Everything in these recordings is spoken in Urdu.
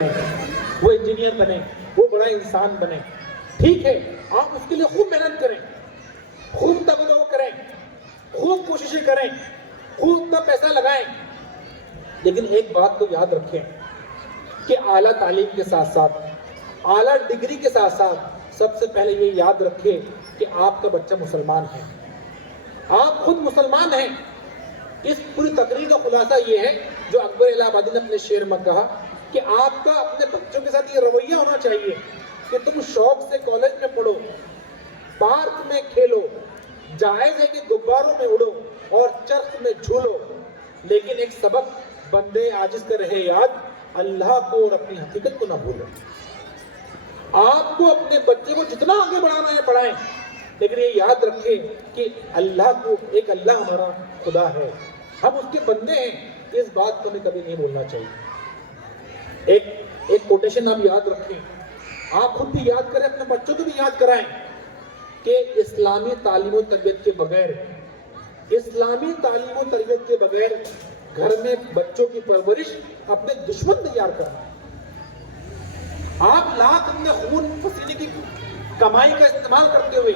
وہ انجینئر بنے, وہ بڑا انسان بنے. ٹھیک ہے, آپ اس کے لیے خوب محنت کریں, خوب تگدو کریں, خوب کوششیں کریں, خوب اپنا پیسہ لگائیں, لیکن ایک بات کو یاد رکھیں کہ اعلیٰ تعلیم کے ساتھ ساتھ, اعلیٰ ڈگری کے ساتھ ساتھ سب سے پہلے یہ یاد رکھیں کہ آپ کا بچہ مسلمان ہے, آپ خود مسلمان ہیں. اس پوری تقریر کا خلاصہ یہ ہے جو اکبر الہ آبادی نے اپنے شعر میں کہا کہ آپ کا اپنے بچوں کے ساتھ یہ رویہ ہونا چاہیے کہ تم شوق سے کالج میں پڑھو, پارک میں کھیلو, جائز ہے کہ غباروں میں اڑو اور چرخ میں جھولو, لیکن ایک سبق بندے عاجز کا رہے یاد, اللہ کو اور اپنی حقیقت کو نہ بھولو. آپ کو اپنے بچے کو جتنا آگے بڑھانا ہے بڑھائیں, لیکن یہ یاد رکھیں کہ اللہ کو, ایک اللہ ہمارا خدا ہے, ہم اس کے بندے ہیں. اس بات کو ہمیں کبھی نہیں بھولنا چاہیے. ایک کوٹیشن آپ یاد رکھیں, آپ خود بھی یاد کریں, اپنے بچوں کو بھی یاد کرائیں کہ اسلامی تعلیم و تربیت کے بغیر, اسلامی تعلیم و تربیت کے بغیر گھر میں بچوں کی پرورش اپنے دشمن تیار کرنا. آپ لاکھ اپنے خون پسینے کی کمائی کا استعمال کرتے ہوئے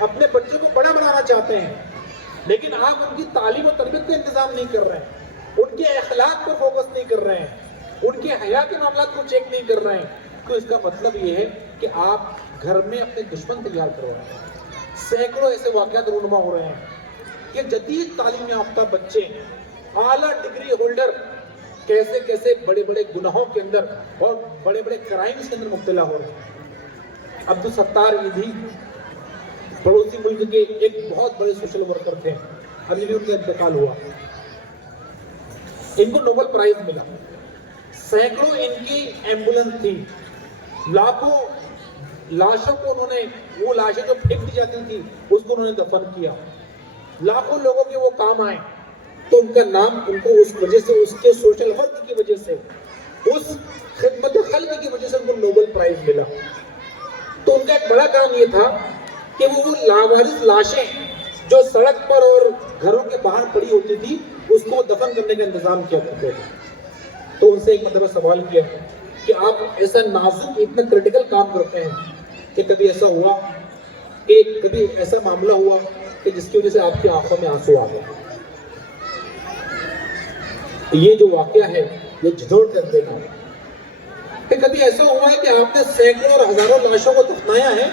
اپنے بچوں کو بڑا بنانا چاہتے ہیں, لیکن آپ ان کی تعلیم و تربیت کا انتظام نہیں کر رہے ہیں, ان کے اخلاق پر فوکس نہیں کر رہے ہیں, ان کے حیا کے معاملات کو چیک نہیں کر رہے ہیں, تو اس کا مطلب یہ ہے کہ آپ گھر میں اپنے دشمن تیار کروا رہے ہیں. سینکڑوں ایسے واقعات رونما ہو رہے ہیں کہ جدید تعلیم یافتہ بچے, اعلیٰ ڈگری ہولڈر کیسے کیسے بڑے بڑے گناہوں کے اندر اور بڑے بڑے کرائمز کے اندر مبتلا ہو رہے ہیں. عبدالستار ایدھی پڑوسی ملک کے ایک بہت بڑے سوشل ورکر تھے, ابھی بھی ان کا انتقال ہوا. ان کو نوبل پرائز ملا, سینکڑوں ان کی ایمبولنس تھی, لاکھوں لاشوں کو انہوں نے, وہ لاشیں جو پھینک دی جاتی تھی اس کو انہوں نے دفن کیا, لاکھوں لوگوں کے وہ کام آئے, تو ان کا نام ان کو اس وجہ سے, اس کے سوشل ورک کی وجہ سے, اس خدمت خلق کی وجہ سے ان کو نوبل پرائز ملا. تو ان کا ایک بڑا کام یہ تھا کہ وہ لاوارث لاشیں جو سڑک پر اور گھروں کے باہر پڑی ہوتی تھی اس کو دفن کرنے کا انتظام کیا کرتے تھے. تو ان سے ایک مرتبہ سوال کیا کہ آپ ایسا نازک, اتنا کریٹیکل کام کرتے ہیں کہ کبھی ایسا ہوا کہ کبھی ایسا معاملہ ہوا کہ جس کی وجہ سے آپ کی آنکھوں میں آنسو آ گئے. یہ جو واقعہ ہے یہ جھنجھوڑ کر دے گا کہ کبھی ایسا ہوا ہے کہ آپ نے سینکڑوں اور ہزاروں لاشوں کو دفنایا ہے,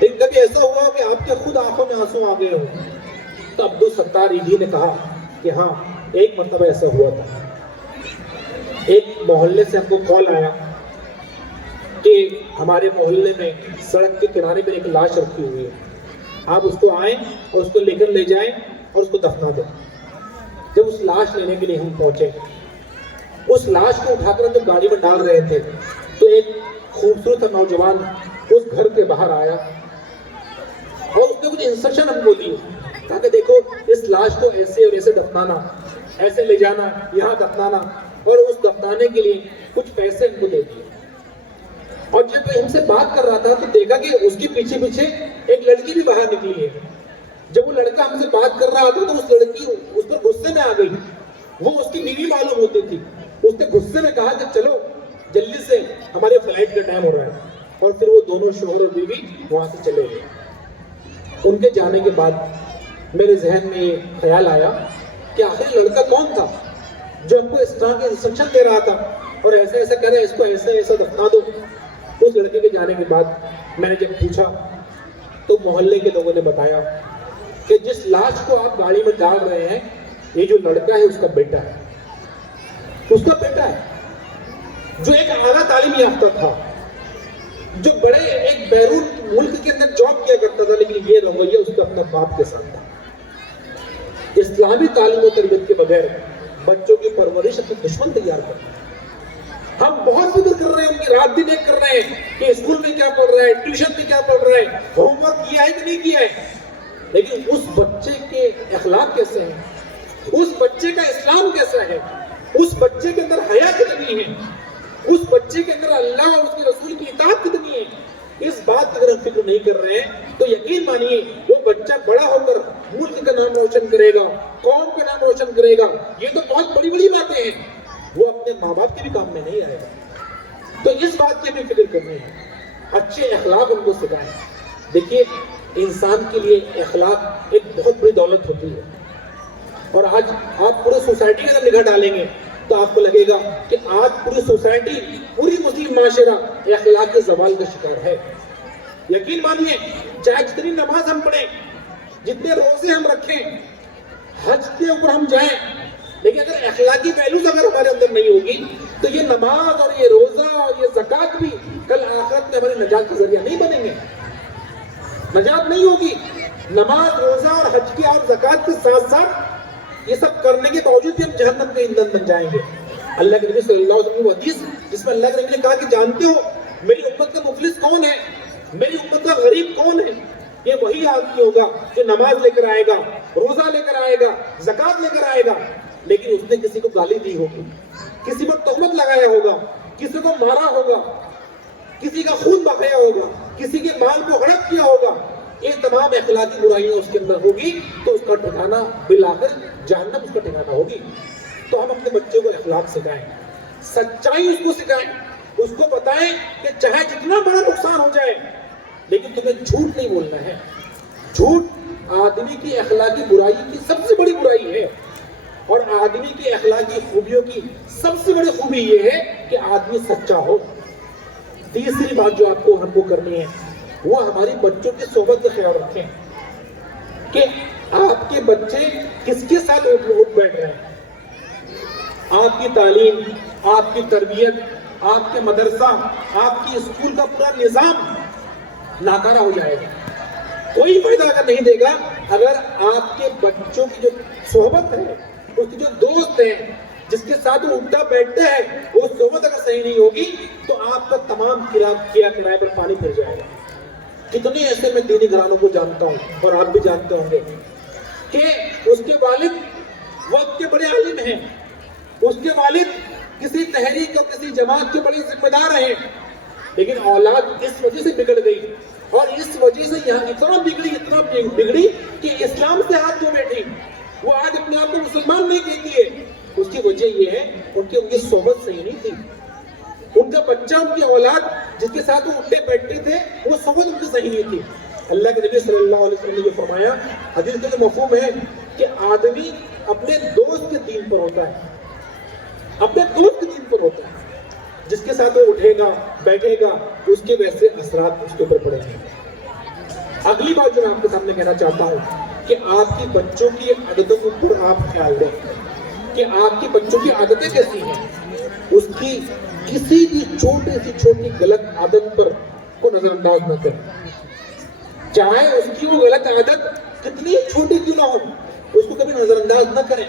لیکن کبھی ایسا ہوا کہ آپ کے خود آنکھوں میں آنسو آ گئے ہو. تو عبدالستار ایدھی نے کہا کہ ہاں, ایک مرتبہ ایسا ہوا تھا. ایک محلے سے ہم کو کال آیا کہ ہمارے محلے میں سڑک کے کنارے پر ایک لاش رکھی ہوئی ہے, آپ اس کو آئیں اور اس کو لے کر لے جائیں اور اس کو دفنا دیں. جب اس لاش لینے کے لیے ہم پہنچے, اس لاش کو اٹھا کر جب گاڑی میں ڈال رہے تھے تو ایک خوبصورت نوجوان اس گھر کے باہر آیا اور اس نے کچھ انسٹرکشن ہم کو دی, کہا کہ دیکھو اس لاش کو ایسے اور ایسے دفنانا, ایسے لے جانا, یہاں دفنانا, اور اس دفنانے کے لیے کچھ پیسے ہم کو دے دیے. اور جب ہم سے بات کر رہا تھا تو دیکھا کہ اس کے پیچھے پیچھے ایک لڑکی بھی باہر نکلی ہے. جب وہ لڑکا ہم سے بات کر رہا تھا تو اس لڑکی اس پر غصے میں آ گئی. وہ اس کی بیوی معلوم ہوتی تھی. اس نے غصے میں کہا کہ چلو جلدی سے, ہمارے فلائٹ کا ٹائم ہو رہا ہے. اور پھر وہ دونوں شوہر اور بیوی وہاں سے چلے گئے. ان کے جانے کے بعد میرے ذہن میں یہ خیال آیا کہ آخر لڑکا کون تھا جو ہم کو اس طرح کے انسٹرکشن دے رہا تھا اور ایسے ایسے کہہ رہے اس کو ایسے ایسا دفنا دو. اس لڑکے کے جانے کے بعد میں نے جب پوچھا تو محلے کے لوگوں نے بتایا کہ جس لاش کو آپ گاڑی میں ڈال رہے ہیں یہ جو لڑکا ہے اس کا بیٹا ہے. اس کا بیٹا ہے جو ایک اعلیٰ تعلیم یافتہ تھا, جو بڑے ایک بیرون ملک کے اندر جاب کیا کرتا تھا, لیکن یہ رویہ اس کا اپنا باپ کے ساتھ تھا. اسلامی تعلیم و تربیت کے بغیر بچوں کی پرورش اپنے دشمن تیار کرنا. ہم بہت فکر کر رہے ہیں, ان کی رات دن ایک کر رہے ہیں کہ اسکول میں کیا پڑھ رہا ہے, ٹیوشن میں کیا پڑھ رہا ہے, ہوم ورک کیا ہے کہ نہیں کیا ہے, لیکن اس بچے کے اخلاق کیسے ہیں, اس بچے کا اسلام کیسا ہے, اس بچے کے اندر حیا کتنی ہے, اس بچے کے اندر اللہ اور اس کے رسول کی اطاعت کتنی ہے, اس بات کی اگر ہم فکر نہیں کر رہے ہیں تو یقین مانیے وہ بچہ بڑا ہو کر ملک کا نام روشن کرے گا, قوم کا نام روشن کرے گا. یہ تو بہت بڑی بڑی باتیں ہیں, وہ اپنے ماں باپ کے بھی کام میں نہیں آئے گا. تو اس بات کی بھی فکر کرنی ہے، اچھے اخلاق ان کو سکھائیں۔ دیکھیے انسان کے لیے اخلاق ایک بہت بڑی دولت ہوتی ہے، اور آج آپ پورے سوسائٹی کے اندر نگاہ ڈالیں گے تو آپ کو لگے گا کہ آج پوری سوسائٹی، پوری مسلم معاشرہ اخلاق کے زوال کا شکار ہے۔ یقین مانیے چاہے جتنی نماز ہم پڑھیں، جتنے روزے ہم رکھیں، حج کے اوپر ہم جائیں، لیکن اگر اخلاقی ویلیوز اگر ہمارے اندر نہیں ہوگی تو یہ نماز اور یہ روزہ اور یہ زکوٰۃ بھی کل آخرت میں ہماری نجات کا ذریعہ نہیں بنیں گے، نجات نہیں ہوگی۔ نماز، روزہ اور حج کی اور زکوٰۃ کے ساتھ ساتھ یہ سب کرنے کے باوجود بھی ہم جہنم کے ایندھن بن جائیں گے۔ اللہ کے نبی صلی اللہ علیہ وسلم کی حدیث جس میں اللہ کے نبی نے کہا کہ جانتے ہو میری امت کا مفلس کون ہے، میری امت کا غریب کون ہے؟ یہ وہی آدمی ہوگا جو نماز لے کر آئے گا، روزہ لے کر آئے گا، زکوٰۃ لے کر آئے گا، لیکن اس نے کسی کو گالی دی ہوگی، کسی پر تہمت لگایا ہوگا، کسی کو مارا ہوگا، کسی کا خون بہایا ہوگا، کسی کے مال کو ہڑپ کیا ہوگا، یہ تمام اخلاقی برائیاں اس کے اندر ہوگی تو اس کا ٹھکانہ بالآخر جہنم اس کا ٹھکانہ ہوگی۔ تو ہم اپنے بچے کو اخلاق سکھائیں، سچائی اس کو سکھائیں، اس کو بتائیں کہ چاہے جتنا بڑا نقصان ہو جائے لیکن تمہیں جھوٹ نہیں بولنا ہے۔ جھوٹ آدمی کی اخلاقی برائی کی سب سے بڑی برائی ہے، اور آدمی کی اخلاقی خوبیوں کی سب سے بڑی خوبی یہ ہے کہ آدمی سچا ہو۔ تیسری بات جو آپ کو ہم کو کرنی ہے وہ ہماری بچوں کی صحبت کا خیال رکھیں کہ آپ کے بچے کس کے ساتھ اٹھ بیٹھ رہے ہیں۔ آپ کی تعلیم، آپ کی تربیت، آپ کے مدرسہ، آپ کی اسکول کا پورا نظام ناکارہ ہو جائے گا، کوئی فائدہ اگر نہیں دے گا اگر آپ کے بچوں کی جو صحبت ہے، اس کی جو دوست ہیں، جس کے ساتھ وہ اٹھتا بیٹھتا ہے، وہ صحبت اگر صحیح نہیں ہوگی تو آپ کا تمام کیا کرائے پر پانی پھر جائے گا۔ کتنے ایسے میں دینی گھرانوں کو جانتا ہوں اور آپ بھی جانتے ہوں گے کہ اس کے والد وقت کے بڑے عالم ہیں، اس کے والد کسی تحریک اور کسی جماعت کے بڑے ذمہ دار ہیں، لیکن اولاد اس وجہ سے بگڑ گئی اور اس وجہ سے یہاں اتنا بگڑی کہ اسلام سے ہاتھ دھو بیٹھی، وہ آج اپنے آپ کو مسلمان نہیں کہتی ہے۔ اس کی وجہ یہ ہے ان کی صحبت صحیح نہیں تھی، ان کا بچہ، ان کی اولاد جس کے ساتھ وہ اٹھتے بیٹھتے تھے وہ صحبت ان کی صحیح نہیں تھی۔ اللہ کے نبی صلی اللہ علیہ وسلم نے یہ فرمایا، حدیث کا جو مفہوم ہے کہ آدمی اپنے دوست کے دین پر ہوتا ہے، اپنے دوست کے دین پر ہوتا ہے، جس کے ساتھ وہ اٹھے گا بیٹھے گا اس کے ویسے اثرات اس کے اوپر پڑیں گے۔ اگلی بات جو میں آپ کے سامنے کہنا چاہتا ہوں کہ آپ کی بچوں کی عادتوں کے اوپر آپ خیال دیں کہ آپ کے بچوں کی عادتیں کیسی ہیں، اس کی کسی بھی چھوٹی سی چھوٹی غلط عادت پر کو نظر انداز نہ کریں، چاہے اس کی وہ غلط عادت کتنی چھوٹی کیوں نہ ہو، اس کو کبھی نظر انداز نہ کریں،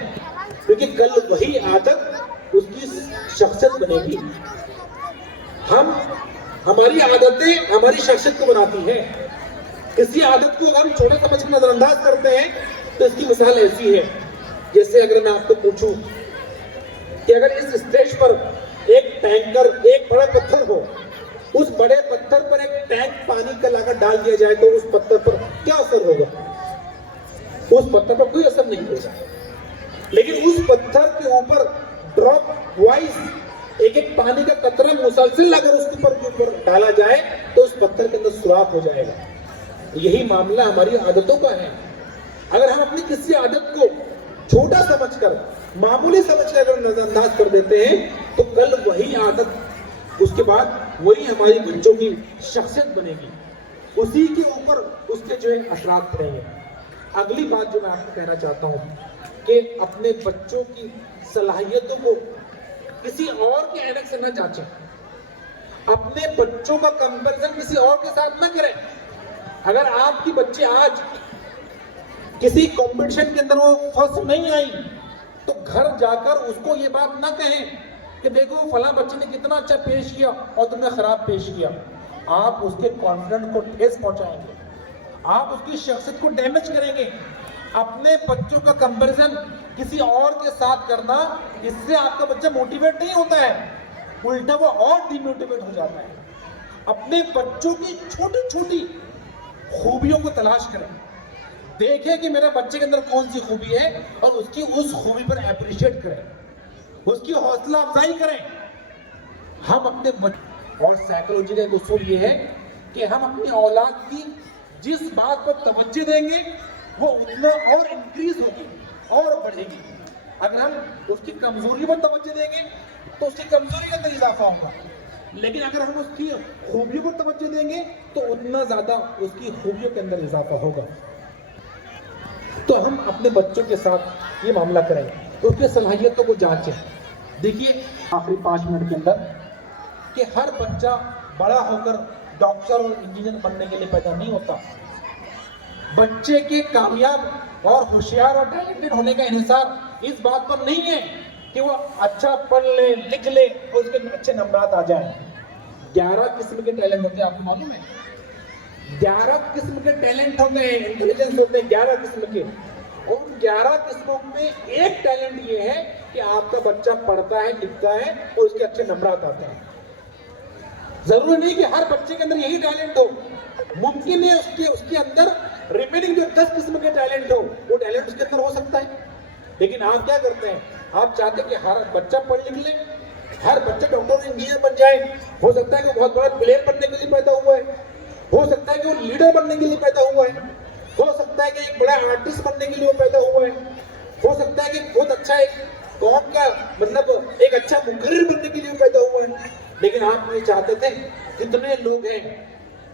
کیونکہ کل وہی عادت اس کی شخصیت بنے گی۔ ہماری عادتیں ہماری شخصیت کو بناتی ہیں۔ کسی عادت کو اگر ہم چھوٹا سمجھ کر نظر انداز کرتے ہیں تو اس کی مثال ایسی ہے جیسے اگر میں آپ کو پوچھوں کہ اگر اس اسٹیج پر ایک ٹینکر، ایک بڑا پتھر ہو، اس بڑے پتھر پر ایک ٹینک پانی کا لا کر ڈال دیا جائے تو اس پتھر پر کیا اثر ہوگا؟ اس پتھر پر کوئی اثر نہیں ہوگا، لیکن اس پتھر کے اوپر ڈراپ وائز ایک ایک پانی کا قطرہ مسلسل اگر اس کے اوپر ڈالا جائے تو اس پتھر کے اندر سوراخ ہو جائے گا۔ یہی معاملہ ہماری عادتوں کا ہے۔ اگر ہم اپنی کسی عادت کو چھوٹا سمجھ کر، معمولی سمجھ کر اگر نظر انداز کر دیتے ہیں تو کل وہی عادت، اس کے بعد وہی ہماری بچوں کی شخصیت بنے گی، اسی کے اوپر اس کے جو ہے اثرات پڑیں گے۔ اگلی بات جو میں آپ کو کہنا چاہتا ہوں کہ اپنے بچوں کی صلاحیتوں کو کسی اور کے عینک سے نہ جانچیں، اپنے بچوں کا کمپیریزن کسی اور کے ساتھ نہ کریں۔ اگر آپ کی بچے آج کسی کمپٹیشن کے اندر وہ فرسٹ نہیں آئی تو گھر جا کر اس کو یہ بات نہ کہیں کہ دیکھو فلاں بچے نے کتنا اچھا پیش کیا اور تم نے خراب پیش کیا۔ آپ اس کے کانفیڈنس کو ٹھیس پہنچائیں گے، آپ اس کی شخصیت کو ڈیمیج کریں گے۔ اپنے بچوں کا کمپیریزن کسی اور کے ساتھ کرنا، اس سے آپ کا بچہ موٹیویٹ نہیں ہوتا ہے، الٹا وہ اور ڈی موٹیویٹ ہو جاتا ہے۔ اپنے بچوں کی چھوٹی چھوٹی خوبیوں کو تلاش کریں، دیکھیں کہ میرے بچے کے اندر کون سی خوبی ہے اور اس خوبی پر اپریشیٹ کریں، اس کی حوصلہ افزائی کریں۔ ہم اپنے اور سائیکولوجی کا ایک اصول یہ ہے کہ ہم اپنی اولاد کی جس بات پر توجہ دیں گے وہ اتنا اور انکریز ہوگی اور بڑھے گی. اگر ہم اس کی کمزوری پر توجہ دیں گے تو اس کی کمزوری کے اندر اضافہ ہوگا, لیکن اگر ہم اس کی خوبیوں پر توجہ دیں گے تو اتنا زیادہ اس کی خوبیوں کے اندر اضافہ ہوگا. تو ہم اپنے بچوں کے ساتھ یہ معاملہ کریں, اس کی صلاحیتوں کو جانچیں. دیکھیے آخری 5 منٹ کے اندر کہ ہر بچہ بڑا ہو کر ڈاکٹر اور انجینئر بننے کے لیے پیدا نہیں ہوتا. بچے کے کامیاب اور ہوشیار اور ٹیلنٹڈ ہونے کا انحصار اس بات پر نہیں ہے کہ وہ اچھا پڑھ لے لکھ لے اور اس کے اچھے نمبرات آ جائیں. 11 قسم کے ٹیلنٹ ہوتے ہیں, آپ کو معلوم ہے 11 قسم کے ٹیلنٹ ہوتے ہیں, انٹیلیجنس ہوتے ہیں 11 قسم کے. اور 11 قسموں میں ایک ٹیلنٹ یہ ہے کہ آپ کا بچہ پڑھتا ہے لکھتا ہے اور اس کے اچھے نمبرات آتے ہیں. ضروری نہیں کہ ہر بچے کے اندر یہی ٹیلنٹ ہو, ممکن ہے اس کے اندر ریمیننگ جو 10 قسم کے ٹیلنٹ ہو وہ ٹیلنٹ اس کے اندر ہو سکتا ہے. لیکن آپ کیا کرتے ہیں, آپ چاہتے ہیں کہ ہر بچہ پڑھ لکھ لے, ہر بچہ ڈاکٹر انجینئر بن جائے. ہو سکتا ہے کہ بہت بڑا پلیئر بننے کے لیے پیدا ہوا ہے, ہو سکتا ہے کہ وہ لیڈر بننے کے لیے پیدا ہوا ہے, ہو سکتا ہے کہ ایک بڑا آرٹسٹ بننے کے لیے وہ پیدا ہوا ہے, ہو سکتا ہے کہ بہت اچھا ایک قوم کا مطلب ایک اچھا مقرر بننے کے لیے پیدا ہوا ہے. لیکن آپ یہ چاہتے تھے, کتنے لوگ ہیں,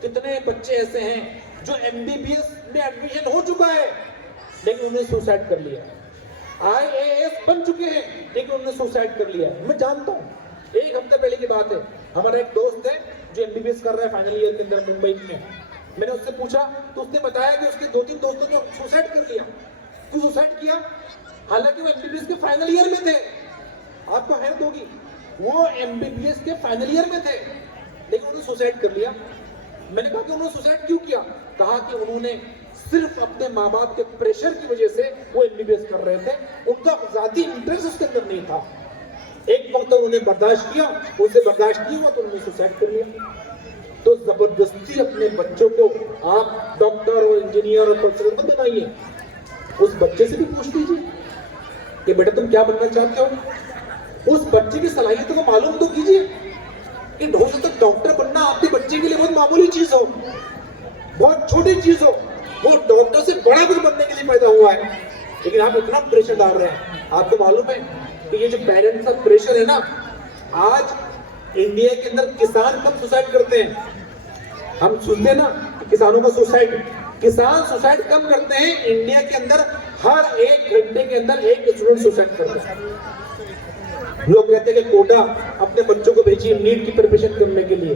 کتنے بچے ایسے ہیں جو MBBS میں ایڈمیشن ہو چکا ہے لیکن انہوں نے سوسائڈ کر لیا, IAS بن چکے ہیں لیکن انہوں نے سوسائڈ کر لیا. میں جانتا ہوں, 1 ہفتے پہلے کی بات ہے, ہمارا ایک دوست ہے جو MBBS کر رہا ہے فائنل ایئر کے اندر ممبئی میں. میں نے اس سے پوچھا تو اس نے بتایا کہ اس کے 2-3 دوستوں نے سوسائڈ کر لیا. کیوں سوسائڈ کیا؟ حالانکہ وہ MBBS کے فائنل ایئر میں تھے. آپ کو حیرت ہوگی, وہ MBBS کے فائنل ایئر میں تھے لیکن انہوں نے سوسائڈ کر لیا. میں نے کہا کہ انہوں نے سوسائڈ کیوں کیا؟ کہا کہ انہوں نے صرف اپنے ماں باپ کے پریشر کی وجہ سے وہ MBBS کر رہے تھے, ان کا ذاتی انٹرسٹ اس کے اندر نہیں تھا. ایک وقت انہوں نے برداشت کیا, ان سے برداشت نہیں ہوا تو انہوں نے سوسائڈ کر لیا. تو زبردستی اپنے بچوں کو آپ ڈاکٹر اور انجینئر اور پروفیسر مت بنائیے. اس بچے سے بھی پوچھ لیجیے کہ بیٹا تم کیا بننا چاہتے ہو. اس بچے کی صلاحیتوں کو معلوم تو کیجیے کہ ہو سکتا ہے ڈاکٹر بننا آپ کے بچے کے لیے بہت معمولی چیز ہو, بہت چھوٹی چیز ہو, وہ ڈاکٹر سے بڑا کچھ بننے کے لیے پیدا ہوا ہے, لیکن آپ اتنا پریشر ڈال رہے ہیں. آپ کو معلوم ہے کہ یہ جو پیرنٹس کا پریشر ہے نا, آج انڈیا کے اندر کسان کم سوسائڈ کرتے ہیں. ہم سنتے ہیں نا کسانوں کا سوسائڈ, کسان سوسائڈ کم کرتے ہیں. انڈیا کے اندر ہر 1 گھنٹے کے اندر 1 اسٹوڈنٹ سوسائڈ کرتا ہے. لوگ کہتے ہیں کہ کوٹا اپنے بچوں کو بھیجیے نیٹ کی پریپریشن کرنے کے لیے.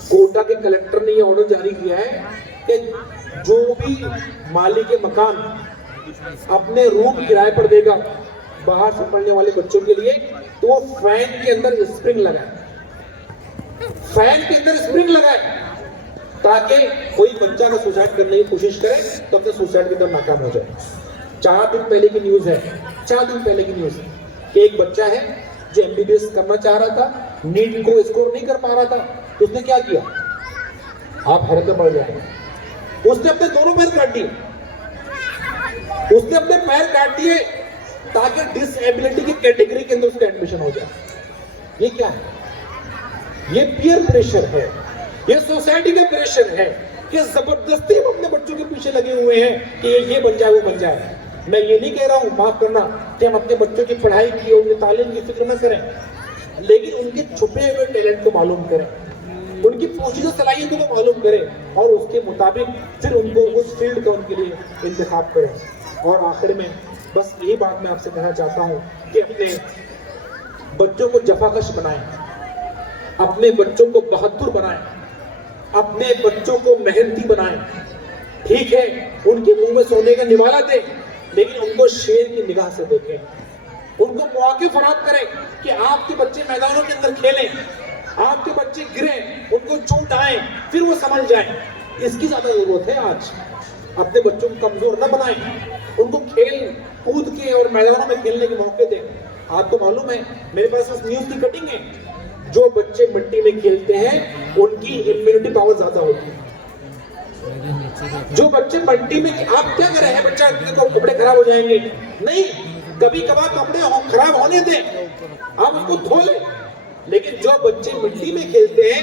کوٹا کے کلیکٹر نے یہ آرڈر جاری کیا ہے کہ جو بھی مالک مکان اپنے روم کرائے پر دے گا باہر سے پڑھنے والے بچوں کے لیے تو وہ فین کے اندر اسپرنگ لگائے, فین کے اندر اسپرنگ لگائے تاکہ کوئی بچہ اگر سوسائڈ کرنے کی کوشش کرے تو اپنے سوسائڈ کے اندر ناکام ہو جائے. 4 دن پہلے کی نیوز ہے, 4 دن پہلے کی نیوز ہے کہ ایک بچہ ہے جو MBBS کرنا چاہ رہا تھا, نیٹ کو اسکور نہیں کر پا رہا تھا, تو اس نے کیا کیا, آپ حیرت میں پڑ جائیں گے, اس نے اپنے دونوں پیر کاٹ دیے. اس نے اپنے پیر کاٹ دیے تاکہ ڈس ایبلٹی کی کیٹیگری کے اندر اس کا ایڈمیشن ہو جائے. یہ کیا ہے؟ یہ پیئر پریشر ہے, یہ سوسائٹی کا پریشر ہے کہ زبردستی ہم اپنے بچوں کے پیچھے لگے ہوئے ہیں کہ یہ بن جائے وہ بن جائے. میں یہ نہیں کہہ رہا ہوں, معاف کرنا, کہ ہم اپنے بچوں کی پڑھائی کی اور ان کی تعلیم کی فکر نہ کریں, لیکن ان کے چھپے ہوئے ٹیلنٹ کو معلوم کریں, ان کی پوشیدہ صلاحیتوں کو معلوم کریں اور اس کے مطابق پھر ان کو اس فیلڈ کا ان کے لیے انتخاب کریں. اور آخر میں بس یہی بات میں آپ سے کہنا چاہتا ہوں کہ اپنے بچوں کو جفاکش بنائیں, اپنے بچوں کو بہادر بنائیں, اپنے بچوں کو محنتی بنائیں. ٹھیک ہے ان کے منہ میں سونے کا نوالا دیں, لیکن ان کو شیر کی نگاہ سے دیکھیں, ان کو مواقع فراہم کریں کہ آپ کے بچے میدانوں کے اندر کھیلیں, آپ کے بچے گریں, ان کو چوٹ آئیں, پھر وہ سمجھ جائیں. اس کی زیادہ ضرورت ہے آج. اپنے بچوں کو کمزور نہ بنائیں, ان کو کھیل کود کے اور میدانوں میں کھیلنے کے موقع دیں. آپ کو معلوم ہے میرے پاس اس نیوز کی کٹنگ ہے, جو بچے مٹی میں کھیلتے ہیں ان کی امیونٹی پاور زیادہ ہوتی ہے. جو بچے مٹی میں, آپ کیا کر رہے ہیں, بچہ کپڑے خراب ہو جائیں گے, نہیں, کبھی کبھار کپڑے خراب ہونے دیں, آپ اس کو دھو لیں, لیکن جو بچے مٹی میں کھیلتے ہیں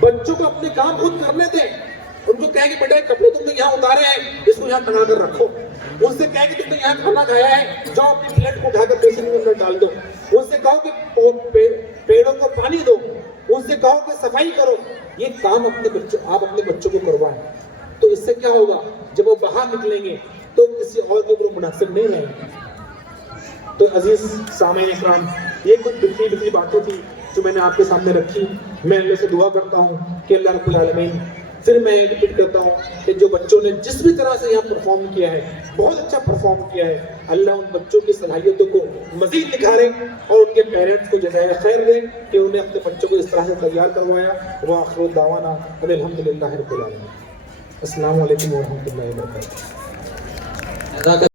بچوں کو اپنے کام خود کرنے دیں. ان کو کہیں کہ بیٹا کپڑے تم نے یہاں اتارے ہیں, اس کو یہاں ٹنگا کر رکھو. ان سے کہیں کہ تم نے یہاں کھانا کھایا ہے, جاؤ اپنی پلیٹ کو اٹھا کر بیسن کے اندر ڈال دو. ان سے کہو کہ پیڑوں کو پانی دو. ان سے کہو کہ صفائی کرو. یہ کام آپ اپنے بچوں کو کروائیں. تو اس سے کیا ہوگا, جب وہ باہر نکلیں گے تو کسی اور کے اوپر منحصر نہیں رہیں گے. تو عزیز سامعین اکرام, یہ کچھ بکھری باتیں تھی جو میں نے آپ کے سامنے رکھی. میں اللہ سے دعا کرتا ہوں کہ اللہ رب العالمین, پھر میں ریپیٹ کرتا ہوں کہ جو بچوں نے جس بھی طرح سے یہاں پرفارم کیا ہے, بہت اچھا پرفارم کیا ہے. اللہ ان بچوں کی صلاحیتوں کو مزید نکھارے اور ان کے پیرنٹس کو جزائے خیر دے کہ انہیں اپنے بچوں کو اس طرح سے تیار کروایا. وآخر دعوانا ان الحمدللہ رب العالمین. السلام علیکم ورحمۃ اللہ وبرکاتہ.